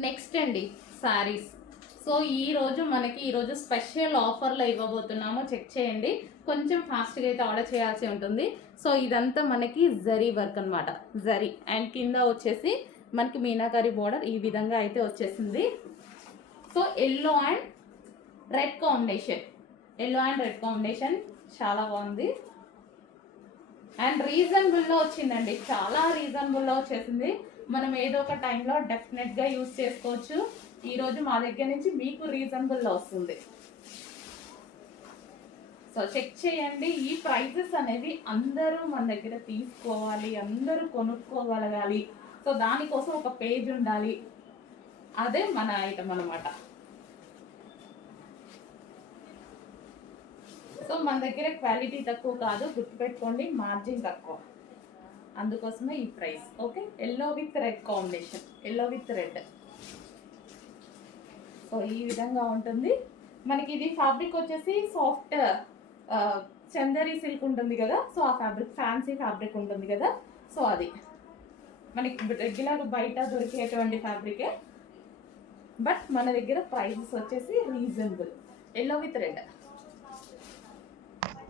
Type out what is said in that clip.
Next అండి saris. So ఈరోజు special ఆఫర్లో ఇవ్వబోతున్నాము, చెక్ చేయండి. కొంచెం ఫాస్ట్గా అయితే ఆర్డర్ చేయాల్సి ఉంటుంది. సో ఇదంతా మనకి జరీ వర్క్ అనమాట, జరీ అండ్ కింద వచ్చేసి మనకి మీనాకారి బోర్డర్ ఈ విధంగా అయితే వచ్చేసింది. So yellow and red combination చాలా బాగుంది అండ్ రీజనబుల్లో వచ్చిందండి, చాలా రీజనబుల్లో వచ్చేసింది. మనం ఏదో ఒక టైంలో డెఫినెట్గా యూజ్ చేసుకోవచ్చు. ఈరోజు మా దగ్గర నుంచి మీకు రీజనబుల్లో వస్తుంది. సో చెక్ చేయండి. ఈ ప్రైజెస్ అనేవి అందరూ మన దగ్గర తీసుకోవాలి, అందరూ కొనుక్కోగలగాలి. సో దానికోసం ఒక పేజ్ ఉండాలి, అదే మన ఐటమ్ అనమాట. సో మన దగ్గర క్వాలిటీ తక్కువ కాదు, గుర్తుపెట్టుకోండి, మార్జిన్ తక్కువ, అందుకోసమే ఈ price. Okay, yellow with red combination, yellow with red. So ఈ విధంగా ఉంటుంది మనకి. ఇది ఫ్యాబ్రిక్ వచ్చేసి సాఫ్ట్ చందరి సిల్క్ ఉంటుంది కదా, సో ఆ ఫ్యాబ్రిక్ ఫ్యాన్సీ ఫ్యాబ్రిక్ ఉంటుంది కదా, సో అది మనకి రెగ్యులర్ బయట దొరికేటువంటి ఫ్యాబ్రికే, బట్ మన దగ్గర ప్రైసెస్ వచ్చేసి రీజనబుల్. Yellow with red.